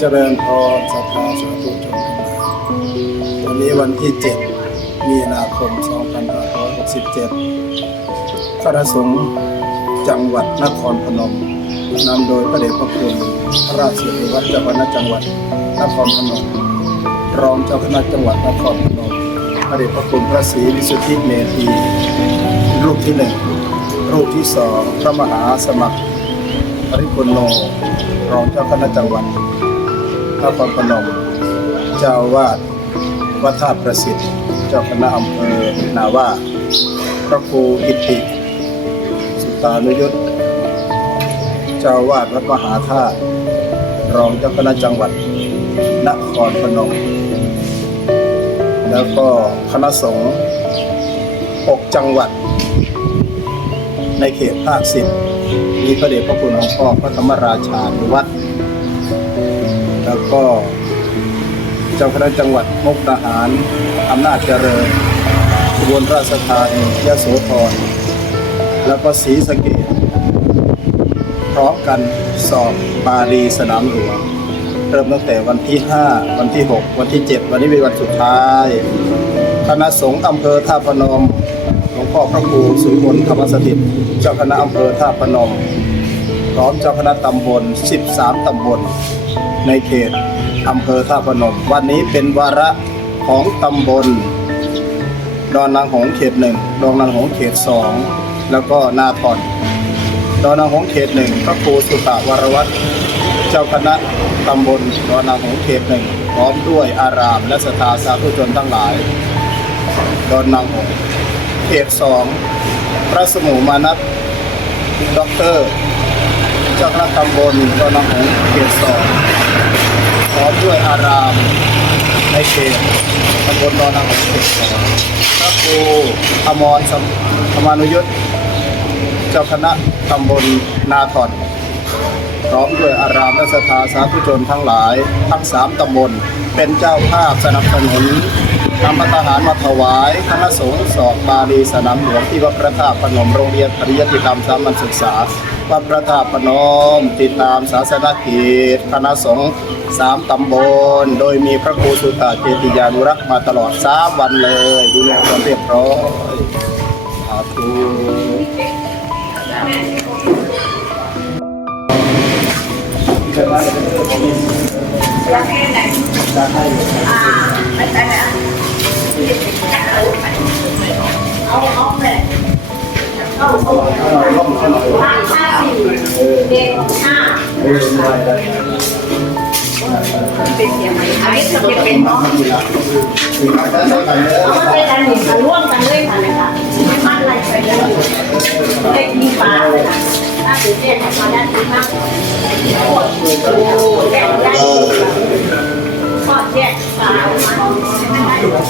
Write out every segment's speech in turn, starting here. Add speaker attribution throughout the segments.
Speaker 1: เจริญพรศรัทธาสาธุชนทั้งหลายวันนี้วันที่ 7 มีนาคม 2567คณะสงฆ์จังหวัดนครพนมนำโดยพระเดชพระคุณพระราชสิริวัฒน์เจ้าคณะจังหวัดนครพนม รองเจ้าคณะจังหวัดนครพนมพระเดชพระคุณพระศรีวิสุทธิเมธีรูปที่หนึ่งรูปที่สองพระมหาสมัครปริปุณโนรองเจ้าคณะจังหวัด นครพนมเจ้าวาดวัดท่าประสิทธิ์ เจ้าคณะอำเภอนาว่าพระครูกิติสุตานุยุทธเจ้าอาวาดวัดมหาธาตุรองเจ้าคณะจังหวัดนครพนม แล้วก็คณะสงฆ์หกจังหวัด ในเขตภาคสิบมีพระเดชพระคุณหลวงพ่อพระธรรมราชานุวัด ก็เจ้าคณะจังหวัดมุกดาหารอำนาจเจริญอุบลราชธานียโสธรแล้วก็ศรีสะเกษพร้อมกันสอบบาลีสนามหลวงเริ่มตั้งแต่วันที่ 5 วันที่ 6 วันที่ 7 วันนี้เป็นวันสุดท้ายคณะสงฆ์อำเภอท่าพนมหลวงพ่อพระครูสุริมนธรรมสถิตเจ้าคณะอำเภอท่าพนม ร้อมเจ้าคณะตำบล 13 ตำบล ในเขตอำเภอท่าพนม วันนี้เป็นวาระของตำบล ดอนนางหงส์เขตหนึ่งดอนนางหงส์เขตสองแล้วก็นาทอนดอนนางหงส์เขตหนึ่งพระครูสุตวรวัตรเจ้าคณะตำบลดอนนางหงส์เขตหนึ่งพร้อมด้วยอารามและสถาสาธุชนทั้งหลาย ดอนนางหงส์เขตสองพระสมุมานัทด็อกเตอร์ เจ้าคณะตำบลดอนนางหงเขตสองพร้อมด้วยอารามในเขตตำบลดอนนางหงเขตสองพระครูอมรสมธรรมานุยุทธเจ้าคณะตำบลนาถอนพร้อมด้วยอารามและสถาสาธุชนทั้งหลาย ทั้งสามตำบล เป็นเจ้าภาพสนับสนุนนำพัฒหารมาถวายคณะสงฆ์สอบบาลีสนามหลวงที่วัดพระธาตุพนมโรงเรียนปริยติธรรมสามัญศึกษา วัดพระธาตุพนม ติดตามศาสนกิจคณะสงฆ์สามตำบล โดยมีพระครูสุตตาเจติยานุรักษ์มาตลอดสามวันเลย ดูแลความเรียบร้อยสาธุ
Speaker 2: รักแค่ไหน
Speaker 1: จะให้
Speaker 2: อ่าไม่ใช่แหละเอาเอาเอา เอา
Speaker 1: อร่อยร่มอร่
Speaker 2: ห้าห้าสี่เด็กห้า
Speaker 1: เออได้ได้
Speaker 2: เป็นเสียงไหมอันนี้จะเป็นเนาะ
Speaker 1: มีละมีละได้ได้กันเลย
Speaker 2: เอามาเป็นอันหนึ่งร่วมกันเลยค่ะเลยค่ะไม่มั่นอะไรไปเลยเด็กมีฟ้าเลยค่ะถ้าตื่นเต้นมาด้านนี้มากโอ้โหแย่ได้ก็แยกฟ้ามา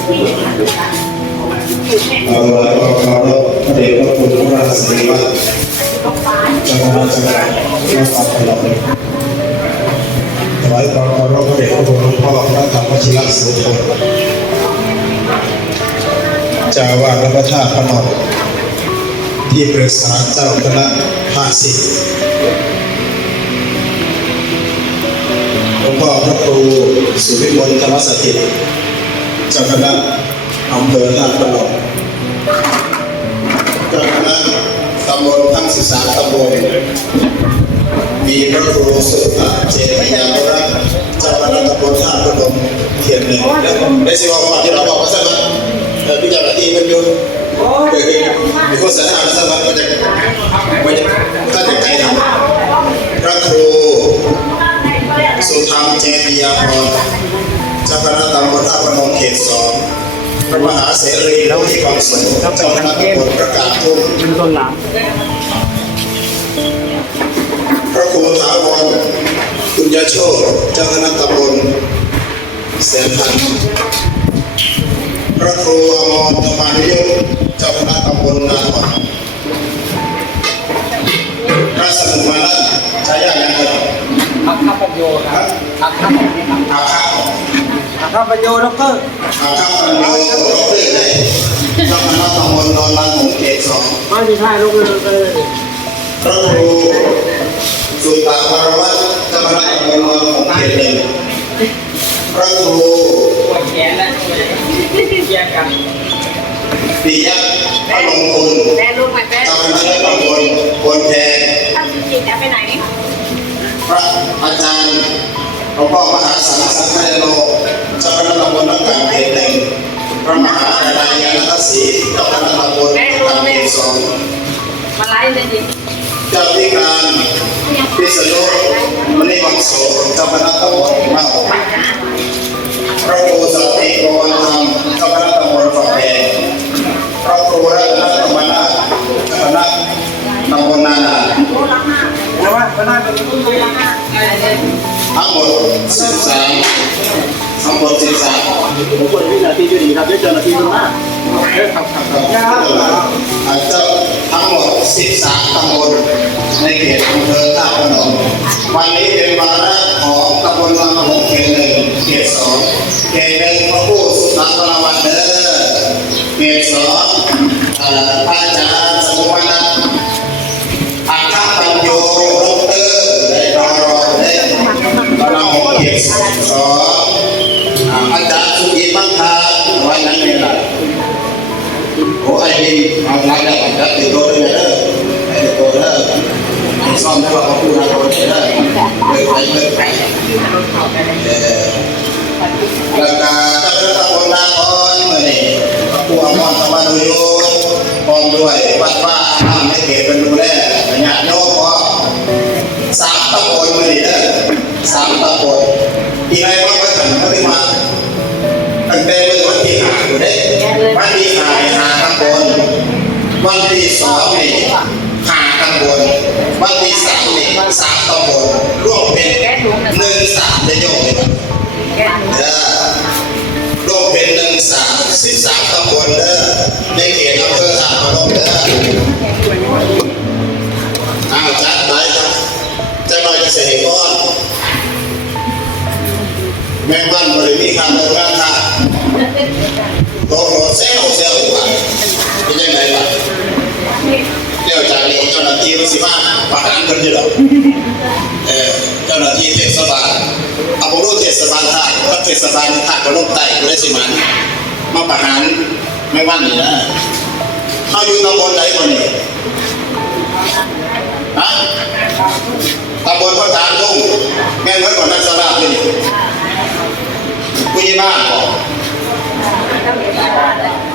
Speaker 2: ที่
Speaker 3: เราเรา เดชพระคุณพระราชสีวัฒน์จ้าคณะจังหวัดนครพนมถวายความเคารพพระเดชพระคุณหลวงพ่อพระธรรมวชิรโสพลจาอาวาสวัดพระธาตุพนมที่ปรึกษาเจ้าคณะภาคสิหลวงพ่อพระครูสุวิมลธรรมสถิตเจ้าคณะอำเภอท่าพนม เจ้าคณะตำบลทั้งสิสามตำบลมีพระครูสุตตะเจตยานุรักษ์เจ้าคณะตำบลท่าพนมเขียนหนึ่งและในสิบวันที่เราบอกมาสักวันเออพี่เจ้าหน้าที่มันยู่งเกิดมีโฆษณาสักวันมาจากมาจากท่าจากไหนนะพระครูสุธรรมเจตยาพรเจ้าคณะตำบลท่าพนมเขตสอง พระมหาเสรีแล้วที่ความสุขเจ้าคณะตำบลประกาศทุ่ง
Speaker 1: เป็นต้นหลัง
Speaker 3: พระครูถาวรคุณยาโชคเจ้าคณะตำบลแสนพันธุ์พระครูอมรธรรมานุยุทธเจ้าคณะตำบลนาถอนพระสมุมานัทชายายังเกิด
Speaker 4: อัคคปโยครับอัคคปโยครับ
Speaker 3: อาคา
Speaker 4: อัคคปโยดอกเตอร์
Speaker 3: อาคาปัญโยรบเรื่อยเลยเจ้าตำบลนอนลังหงเขตสอง
Speaker 4: มาที่ท้าลูกเลย
Speaker 3: พระครูสุตตาวรวัตรเจ้าคณะนอนหงเขตหนึ่ง
Speaker 1: พระครู
Speaker 4: ปวดแขนแล้วเกี่ยงกัน
Speaker 1: ปิยะพนมคุณ
Speaker 2: แม่ลูกไหมแม่
Speaker 1: เจ้าคณะตำบลบนแพง
Speaker 2: ท่านจริงจะไปไหน
Speaker 1: พระอาจารย์หลวงพ่อมหาสังฆสังฆยโล เจ้าคณะตำบลนักการเขตหนึ่งพระมหาอาจารย์ยานทัศสีเจ้าคณะตำบลนักการเขตสอง
Speaker 2: มาไล่เลยดิ
Speaker 1: เจ้าที่การพิษณุมณีวังโสเจ้าคณะตำบลมะโพระครูสันติโกวันธรรมเจ้าคณะตำบลฝักแดงพระครูรัตนธรรมนาเจ้าคณะตำบลนานา
Speaker 2: โอ้ละห้า
Speaker 4: แล้วว่าก็น่าจะรู้
Speaker 2: โอ้ละห้า
Speaker 1: ทั้งหมดสิบสาม ทั้งหมดสิบสาม
Speaker 5: ทุกคนวินาทีจะดีครับด้วยเจ้าหน้าที่ทุกท่าน
Speaker 4: เออครับครับครับ
Speaker 1: อาจจะทั้งหมดสิบสามตำบลในเขตอำเภอท่าพนมวันนี้เป็นวาระของตำบลวังหงเขตหนึ่งเขตสองเขตหนึ่งพระผู้สุตตะวันเด้อเขตสองพระอาจารย์สมุวรรณ เอาไว้แล้วติดตัวเลยนะไอ้ตัวเด้อซ่อมได้ว่าเขาพูดนะตัวเด้อเลยไปเลยไปแล้วก็เจ้าพระตะพนนาคอนเมื่อนี่พระผู้อมรธรรมดุโยพร้อมด้วยวัดว่าอารามในเขตเป็นดูแลญาติโยม วันที่สองนี่หาตำบลวันที่สามนี่สามตำบลรวมเป็นหนึ่งสามได้โยมเลย
Speaker 2: แก
Speaker 1: เด้อรวมเป็นหนึ่งสามสิบสามตำบลเด้อในเขตอำเภอหาดพนมเด้ออ้าจัดไปครับจะมาจะเสียก้อนแม่บ้านบริมีคำบอกว่าค่ะ โตโหเซลเซลว่าเป็นยังไงล่ะเดี๋ยวจากนี้เจ้าหน้า ที่มันสิมาประหารกันอยู่หรอกเออเจ้าหน้าที่เทศบาลอาบุรุษเทศบาลท่าก็เทศบาลท่าก็ลงไต่ก็ได้สิมันมาประหารไม่วันนี่นะเขาอยู่ตำบลไหนคนนี้ฮะตำบลพระจานทุ่งแม่นเมื่อก่อนนักสลาบนี่ผู้ใหญ่บ้านบอก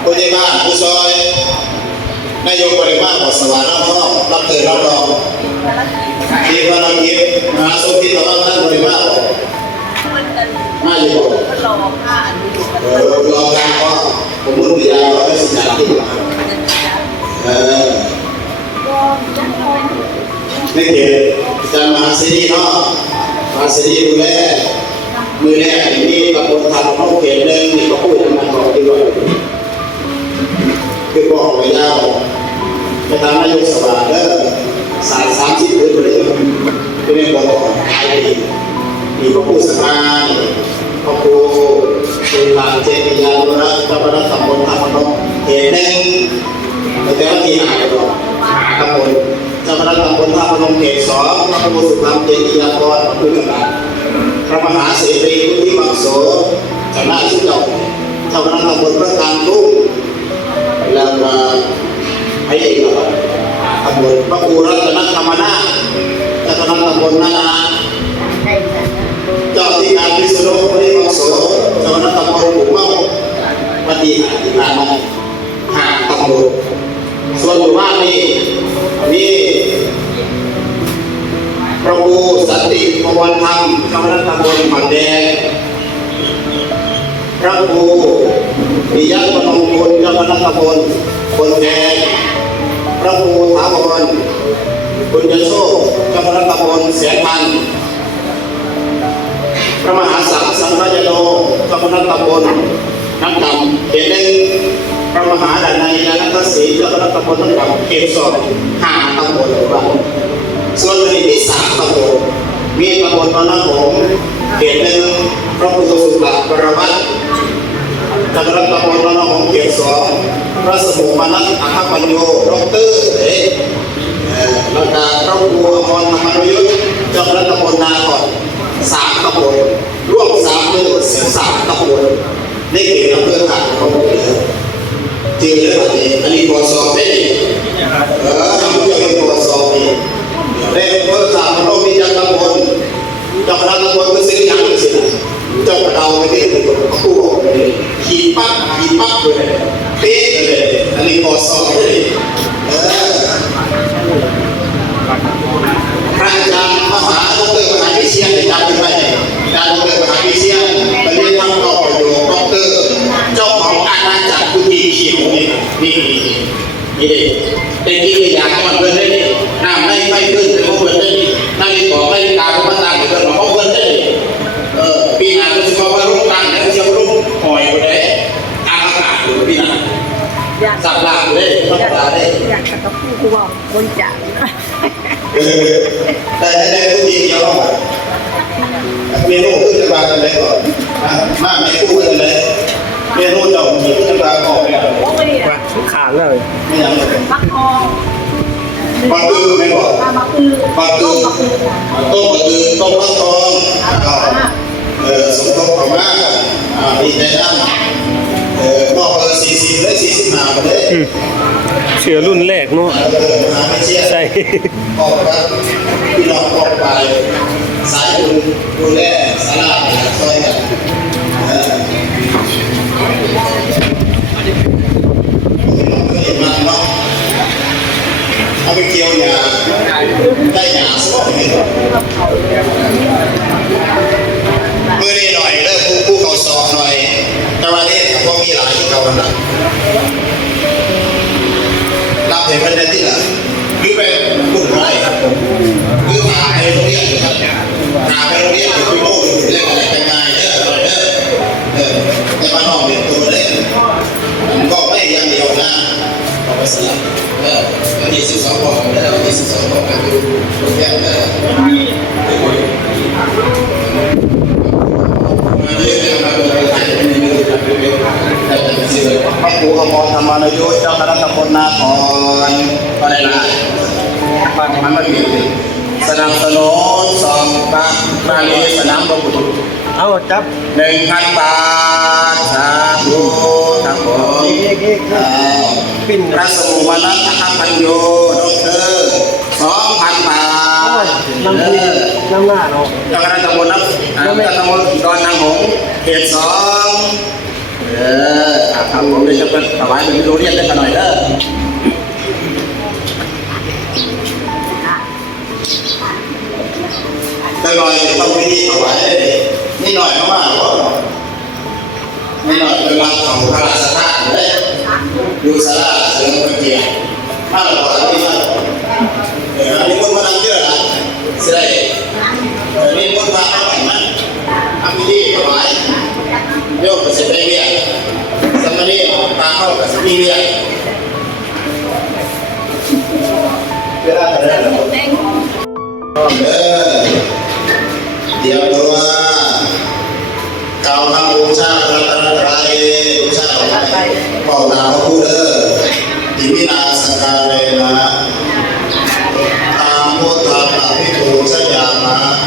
Speaker 1: ผู้ใหญ่บ้านผู้ซอย นายกบริมากขอสวรรค์น้ำพ่อรับเตือนรับรองทีพลังยิบมหาสมพิษระวังท่านบริมามาอยู่
Speaker 2: รอผ้าอันนี้
Speaker 1: เออรอการพ่อผมมุ่งวิทยาร้อยสิบสาที่เออนี่เขตจะมหาสิริเนาะมหาสิริดูแลมือแรกนี่ตำบลทำเข้าเขตหนึ่งนี่ก็พูดกันมาต่อที่ว่าคือบอกไว้แล้ว จะทำนายกสภาเด้อสายสามสิบเดือนเลยคือในบอกขายดีมีพระผู้สมาพระผู้เป็นลานเจดีย์ยานรัตน์เจ้าพระตำบลท่าพนมเหตุหนึ่งแต่ว่าที่หายไปตำบลเจ้าพระตำบลท่าพนมเขตสองพระผู้สุขามเจดีย์ยานพระผู้กำกับพระมหาเสรีพุทธิมังโสชนะชุดเจ้าเจ้าพระตำบลพระการทุ่งแล้วมา ให้เอกตำบลพระครูรัตนธรรมนาถรัตนตำบลนานาเจ้าที่การพิษณุปริมังโสเจ้าหน้าตำบลหมู่เมาปฏิหารที่ผ่านมาหาตำบลส่วนหมู่บ้านนี้มีพระครูสันติปวันธรรมเจ้าหน้าตำบลหมันแดงพระครูปิยะปนมคุณเจ้าคณะตำบลคนแดง พระครูถาวรคุณยโชคเจ้าคณะตำบลเสียงพันพระมหาสังสังฆยโนเจ้าคณะตำบลนักกรรมเขตหนึ่งพระมหาดานัยยานักศรีเจ้าคณะตำบลนักกรรมเขตสองห้าตำบลบ้านส่วนในที่สามตำบลมีตำบลพระนครเขตหนึ่งพระพุทธสุตตะปรมัตถ์ จักรตะบนรนของเกียรติสองพระสมุมานัสอาภปัญโยดอกเอร์เอ๋แล้วก็พระครูอมรธรรมนุยุทธ์จักรตะบนนาก่อนสามตำบลร่วมสามหมื่นสิบสามตำบลในเขตอำเภอขาดของเหนือที่เรื่องนี้อันนี้ตรวจสอบได้ดีเออทำเรื่องตรวจสอบดีในอำเภอขาดมันต้องมีจังตำบลจังหวัดตำบลก็ซื้อยังไม่สิเจ้าเราไม่ได้เป็นคนคู่ขี่ ปั๊บขี่ปั๊บเลยเป๊ะเลยอันนี้ตรวจสอบได้เออพระอาจารย์มหาดรมหาวิเชียนจำได้ไหมอาจารย์ดรมหาวิเชียนไปเรียนทำต่ออยู่ดรเจ้าของอาณาจักรกุฏิเขียวนี่นี่นี่นี่เป็นกินอยากมันเพื่อนได้นี่น้
Speaker 2: กั
Speaker 1: บ
Speaker 2: ผู้ครูว่าคนจัง
Speaker 1: แต่ในทุกทีเดียวเมนูขึ้นจะมากันเลยก่อนมาไม่คู่กันเลยเมนูเจ้ามีขึ้นจะมาออกไปแล้ว
Speaker 2: โอ้ย
Speaker 5: ขาดเลย
Speaker 1: ไม่ยังเลย
Speaker 2: ฟักทอง
Speaker 1: บางคือไม่บอก
Speaker 2: มะคือ
Speaker 1: บางคือต้มก็คือต้มฟักทองเออสมทบเข้ามาอ่าดีใจนะ เออนอกเบอร์สี่สิบเลยสี่สิบห้าไปเลย
Speaker 5: เสือรุ่นแรกเนาะ
Speaker 1: เออหาไม่เชี่ย
Speaker 5: ใช่
Speaker 1: ออกครับพี่น้องออกไป สายบุญดูแลสาระซอยกันเออเห็นมันเนาะเอาไปเกี่ยวหญ้าได้หญ้าสองนี่มือนี่หน่อยเริ่มผู้ผู้เขาสอบหน่อย แต่ว่าเนี่ยพวกมี หลายที่ นาคอนก็ได้ละบ้านมันมาอยู่สนับสนุนสองบาทบาลีสนามหลวงปู่
Speaker 5: เอาจับ
Speaker 1: หนึ่งพันบาทสาธุครับผมอ้าวพระสมุวรธรรมปัญโยดอกเตอร์สองพันบาท
Speaker 5: น้ำ
Speaker 1: เอ
Speaker 5: ที่
Speaker 1: อ
Speaker 5: น้ำหน้าเนาะ
Speaker 1: เจ้าคณะตำบลนับอ่าเจ้าตำบลดอนนางหงส์เขตสองเออ ครับผมเลยจะเป็นถวายเป็นโรงเรียนได้กันหน่อยเด้อแต่หน่อยต้องวิธีถวายนี่หน่อยมากๆหรอนี่หน่อยเป็นบางของพระราชทานเลยดูสาราเสริมพระเกียรติมากหรอที่มากเอออันนี้คนมานั่งเยอะนะสิได้นี่คนพาเข้าไปมันทำพิธีถวายโยกกับสิบเรียบ กสมณีพาเข้ากับสิบเรียเวลาจะได้หรอเออเดี๋ยวตัวเก่าทำบูชาพระตรัตรัยบูชาอะไรเป่านาพระพุทธเด้ออิมินาสการเรนะตามพุทธาภิกขุสยามะ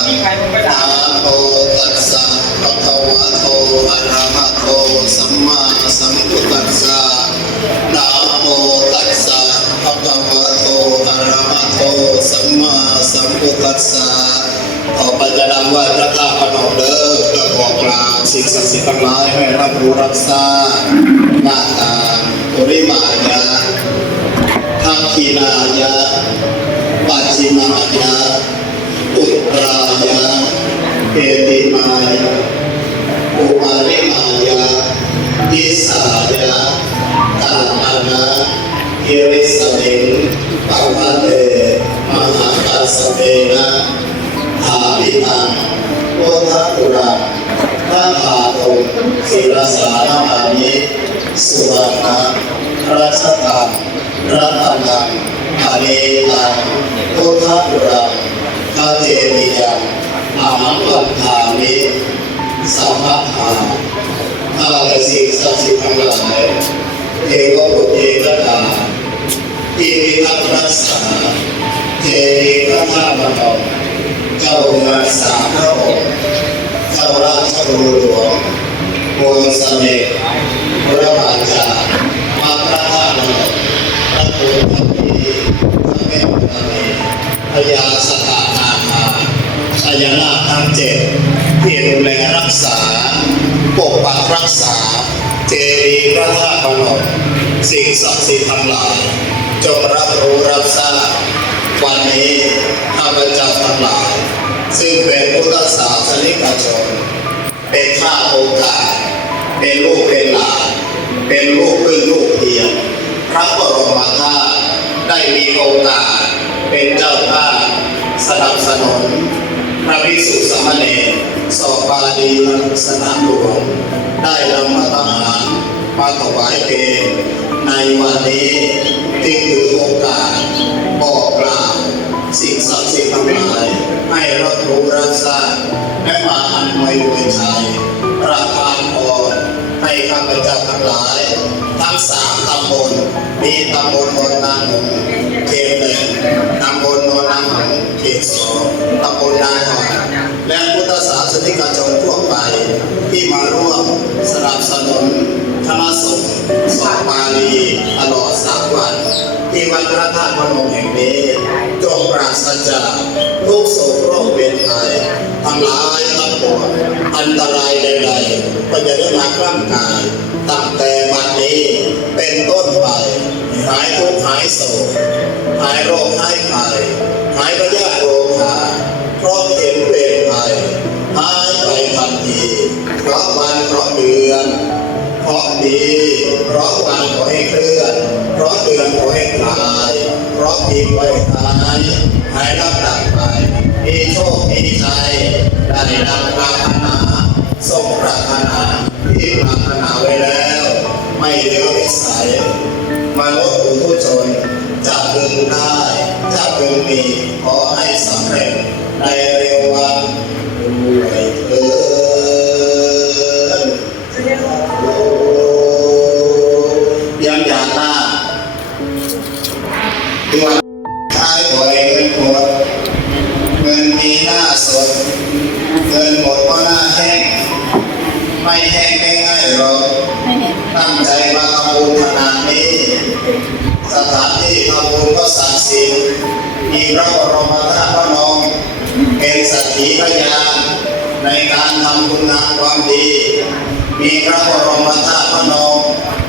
Speaker 1: ธัสสะนะโมตัสสะภะคะวะโตอะระหะโตสัมมาสัมพุทธัสสะนะโมตัสสะภะคะวะโตอะระหะโตสัมมาสัมพุทธัสสะต่อไปจะนำไหว้พระธาตุพนมเด้อเพื่อบอกกล่าวสิ่งศักดิ์สิทธิ์ทั้งหลายให้รับรู้รับทราบนาตาปุริมายาทักขีนายาปัจจิมายา ตรายาเอติมายาอุมาริมายาทิสายาตามานาคิริสเมงปะวะเตมหากัสเตนะอาภิตังโอทัตุระนาภาตงศิรสานามานิสุวรรณราชตังรัตนังอาเนตังโอทัตุระ คาเจติยังอาวันทามิสัมมาหาอาลสิสัสสิทั้งหลายเทวบุตรเทวดาที่มีทักรักษาเทวีพระธาตุพนมเจ้ามืองสามพระองค์เจ้าราชบุรีหลวงวงเสน่ห์พระบาจามาพระธาตุนมพระภูมิพระปีพระแม่พระเมรุพญาสถา ญานาคทั้งเจ็ดที่ดูแลรักษา ปกปักรักษา เจดีย์พระธาตุพนมสิ่งศักดิ์สิทธิ์ทั้งหลายจงรับรู้รับทราบวันนี้ข้าพเจ้าทั้งหลายซึ่งเป็นพุทธศาสนิกชน เป็นข้าโอกาส เป็นลูกเป็นหลานเป็นลูกพึ่งลูกเพียงพระบรมธาตุได้มีโอกาส เป็นเจ้าภาพสนับสนุน ระภิกษุสามเณรสอบบาลีสนามหลวงได้นำมาตหารมาถวายเพลงในวันนี้ที่ถือโอกาสบอกกล่าวสิ่งศักดิ์สิทธิ์ทั้งหลายให้รับรู้รับทราบและมาอันไว้ด้วยใจประทานพรให้ข้าพเจ้าทั้งหลาย ทั้งสามตำบลมีตำบลโนนางหงเขตหนึ่ง นนนางหงเขตสองตำบลนาหอยและพุทธศาสนิกชนทั่วไป ที่มาร่วมสนับสนุนคณะสงฆ์สองบาลีตลอดสามวัน ที่วัดพระธาตุพนมแห่งนี้จงปราศจากทุกโศกโรคเวียนภัยทั้งหลายทั้งปวงอันตรายใดๆก็จะได้มาร่างกายตั้งแต่วันนี้เป็นต้นไปหายทุกข์หายโศก หายโรคหายภัยหายพยาธิโรคาเพราะเห็นเป็นภัยหายไปทันทีเพราะวันเพราะเดือนเพราะดีเพราะวันขอให้เคลื่อนเพราะเดือนขอให้คลายเพราะปีขอให้คลายหายรับดับไปมีโชคมีชัยได้ดังปรารถนาทรงปรารถนาที่ปรารถนาไว้แล้ว ไม่เหลือวิสัยมนุษย์ผู้ทุชนจะพึง ได้าเป็นมีขอให้สำเร็จ ขีพยานในการทำคุณงามความดี มีพระบรมธาตุพนม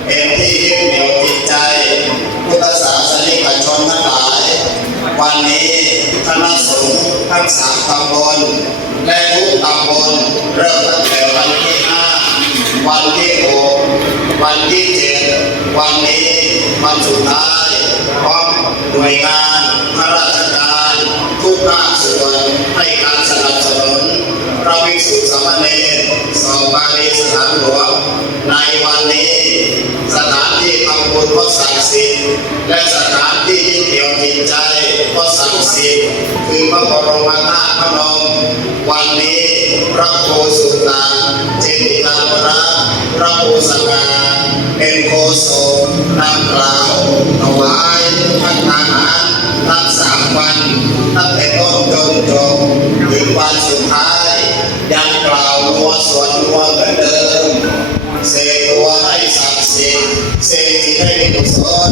Speaker 1: เป็นที่ยึดเหนี่ยวจิตใจ พุทธศาสนิกชนทั้งหลาย วันนี้คณะสงฆ์ทั้งสามตำบลและทุกตำบลเริ่มตั้งแต่วันที่ห้าวันที่หกวันที่เจ็ดวันนี้วันสุดท้ายพร้อมหน่วยงานข้าราชการ ทุกภาคส่วนให้การสนับสนุนพระภิกษุสามเณรสอบบาลีสถานหลวงในวันนี้ สถานที่ทำบุญก็ศักดิ์สิทธิ์และสถานที่ยึดเหนี่ยวจิตใจก็ศักดิ์สิทธิ์คือพระบรมธาตุพนมวันนี้พระโคสุตาเจติยามระพระโคสกา เป็นโคโสนำกล่าวถวายพัฒนาทั้งสามวันตั้งแต่ต้นจนจบถึงวันสุดท้าย ยังกล่าวรัวสวดรัวเหมือนเดิมเสกตัวให้ศักดิ์สิทธิ์เสกจิตให้มีกุศล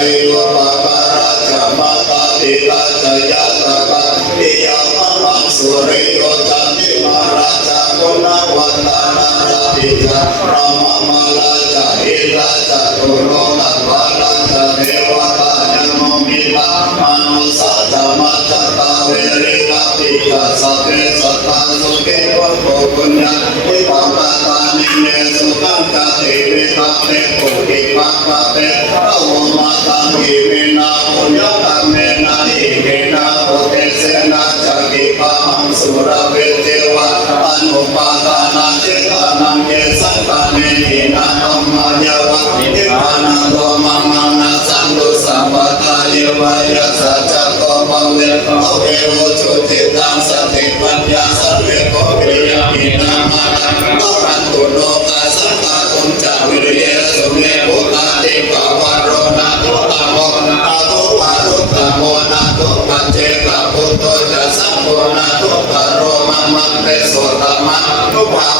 Speaker 1: วิวปะปะราชมาตาปิตาจาตตาปิยามะมัสุริโยจันติมาราชคุณวัตาราปิจารามมาราอิราชตุโรกัตาราเทวตาโมมิตามนุสัจมัจตาเวริกาปิจสัพเพสตตาสุเกวะโกปุญญาวิปัสสานิเมสุขังติวิตาเตปุกิปัปะเต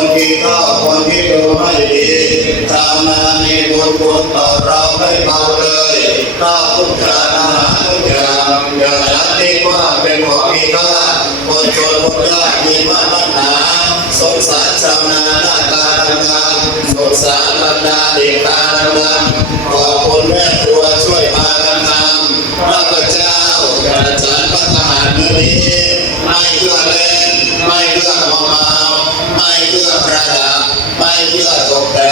Speaker 1: คนที่เก้าคนที่ดูไม่ดีตานามีบุคุต่อเราไม่เบาเลยข้าพุทธานาทุกย่อย่าละทิ้ว่าเป็นของมีค่าคนจนคนยากมีมานักนาสงสารชาวนาหน้าตาดำดำสงสารบรรดาเดตาดำดำขอบคุณแม่ครัวช่วยพากันทพระเจ้าอาจารย์พราฏีให้เพื่อแล ไม่เพื่อความมาไม่เพื่อพระไม่เพื่อสงฆ์